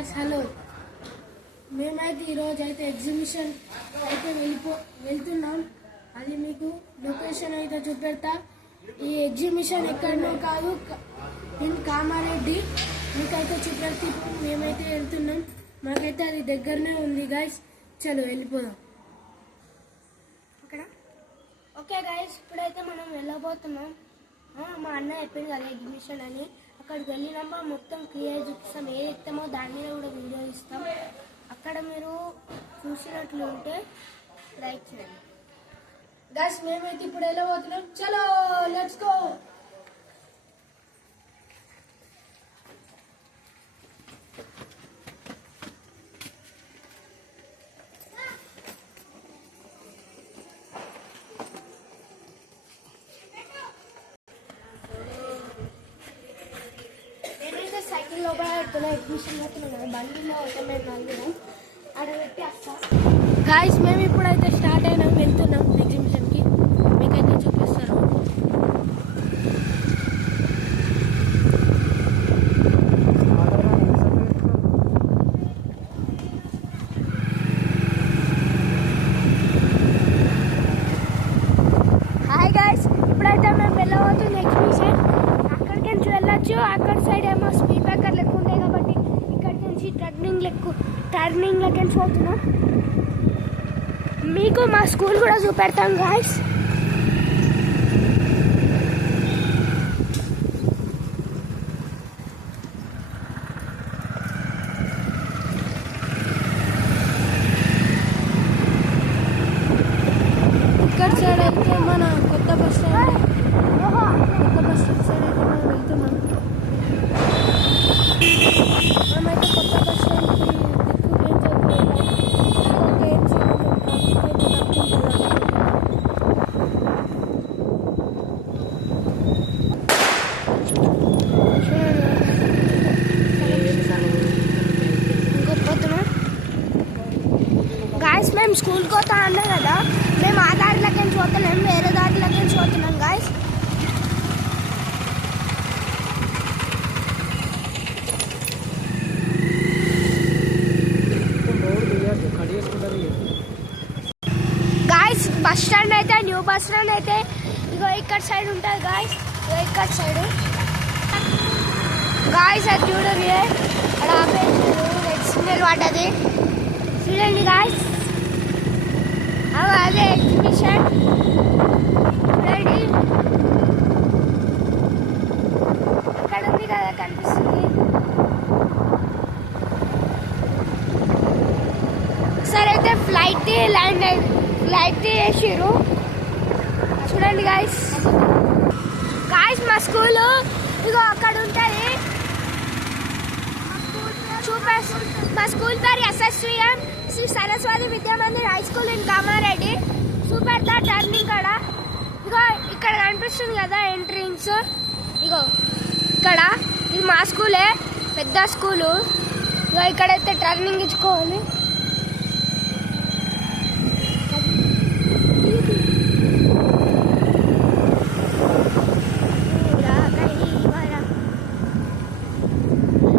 Guys hello మేమైతే ఈరోజు అయితే ఎగ్జిబిషన్ అయితే వెళ్తున్నాం. అది మీకు లొకేషన్ అయితే చూపెడతా. ఈ ఎగ్జిబిషన్ ఎక్కడనో కాదు, ఇన్ కామారెడ్డి. మీకైతే చూపెడితే మేమైతే వెళ్తున్నాం. మాకైతే అది దగ్గరనే ఉంది గాయ్స్. చలో వెళ్ళిపోదాం. అక్కడ ఓకే గాయ్స్, ఇప్పుడైతే మనం వెళ్ళబోతున్నాం. మా అన్న చెప్పింది కదా ఎగ్జిబిషన్ అని. అక్కడికి వెళ్ళినామా మొత్తం క్లియర్ చూపిస్తాం. ఏది ఇస్తామో దాని మీద కూడా వీడియో ఇస్తాం. అక్కడ మీరు చూసినట్లు ఉంటే లైక్ చేయండి గాయ్స్. మేమైతే ఇప్పుడు వెళ్ళబోతున్నాం. చలో లెట్స్ గో. సైకిల్ లోపల ఎగ్జిబిషన్ పోతున్నాం. బండిలో మేము నలుగురం ఆడ పెట్టి వస్తాం. గాయ్స్ మేము ఇప్పుడైతే స్టార్ట్ అయినాం, వెళ్తున్నాం ఎగ్జిబిషన్కి. మీకైతే చూపిస్తారు. హాయ్ గాయ్స్, ఇప్పుడైతే మేము వెళ్ళబోతుంది ఎగ్జిబిషన్. అక్కడికి నుంచి వెళ్ళొచ్చు. అక్కడ సైడ్ ఏమో స్పీడ్ బ్రేకర్ లెక్క ఉంటాయి కాబట్టి ఇక్కడికి నుంచి టర్నింగ్ లెక్క పోతున్నాం. మీకు మా స్కూల్ కూడా చూపెడతాం గాయ్స్. ఇక్కడ సైడ్ అయితే మన కొత్త బస్ స్టాండ్ సైడ్ అయితే మనం వెళ్తున్నాం. మనమైతే కొత్త బస్ స్టాండ్కి గాయస్. మేము స్కూల్కి పోతా అన్నాం కదా, మేము ఆ దారిలోకి పోతున్నాం, వేరే దారిలోకి పోతున్నాం గాయస్. గాయస్ బస్ స్టాండ్ అయితే న్యూ బస్ స్టాండ్ అయితే ఇగో ఇక్కడ సైడ్ ఉంటుంది గాయస్. ఇగో ఇక్కడ సైడ్ గాయస్ అది చూడండి. అక్కడ రెడ్ సిగ్నల్ పడ్డది చూడండి గాయస్. అదే ఎగ్జిబిషన్ చూడండి. అక్కడ ఉంది కదా కనిపిస్తుంది. సరే అయితే ఫ్లైట్ వేసిర్రు చూడండి గాయస్. గాయస్ మా స్కూల్ ఇగో అక్కడ ఉంటుంది. మా స్కూల్ పేరు SSVM Shri Saraswati Vidyamandir high school in Kamareddy. Super the turning కాడ ఇగో ఇక్కడ కనిపిస్తుంది కదా ఎంట్రన్స్. ఇగో ఇక్కడ ఇది మా స్కూలే, పెద్ద స్కూలు. ఇగో ఇక్కడైతే టర్నింగ్ ఇచ్చుకోవాలి.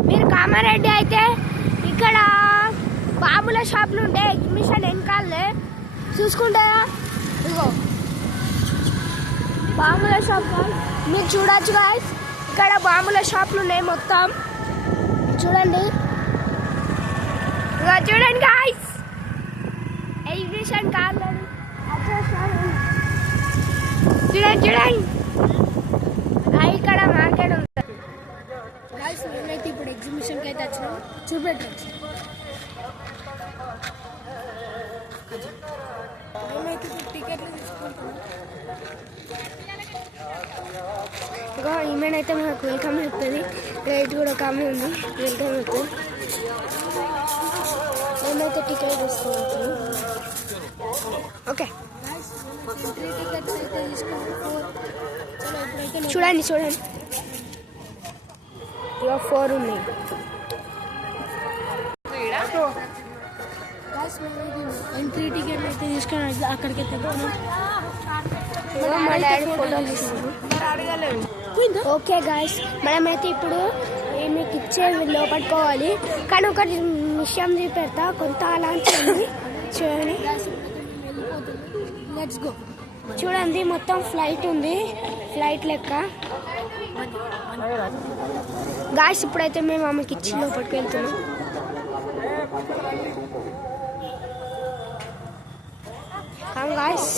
మీరు కామారెడ్డి అయితే ఇక్కడ బాంబుల షాపులు ఉంటాయి. ఎగ్జిబిషన్ వెనకాలే చూసుకుంటారా. ఇగో బాంబుల షాప్ మీరు చూడొచ్చు గాయస్. ఇక్కడ బాంబుల షాపులు ఉన్నాయి మొత్తం చూడండి. ఇగో చూడండి గాయస్, ఎగ్జిబిషన్ కాదు చూడండి. ఇక్కడ మార్కెట్ ఉంటుంది గాయస్. మేమైతే ఇప్పుడు ఎగ్జిబిషన్కి అయితే వచ్చినాం. చూపెట్టచ్చు. మేమైతే టికెట్లు తీసుకుంటాం. ఇక ఈమెనైతే మాకు వెల్కమ్ చెప్తుంది. రేట్ కూడా ఒక ఆమె ఉంది, వెల్కమ్ చెప్తుంది. మేమైతే టికెట్ తీసుకోవచ్చు. ఓకే ఎంట్రీ టికెట్స్ అయితే తీసుకుంటాం. చూడండి ఇక 4 ఉన్నాయి. ఎంట్రీ టికెట్ అయితే తీసుకొని అక్కడికి మా డాడీ ఫోటో తీసుకున్నాం. ఓకే గాయస్, మనమైతే ఇప్పుడు మీకు నుంచే లోపలికి పోవాలి. కానీ ఒకటి విషయం చూపెడతా, కొంత అలాంటి ఉంది చూడండి. Let's go. చూడండి మొత్తం ఫ్లైట్ ఉంది, ఫ్లైట్ లెక్క. గాయస్ ఇప్పుడైతే మేము ఆమెకి ఇచ్చి లోపలికి వెళ్తున్నాం. గాయస్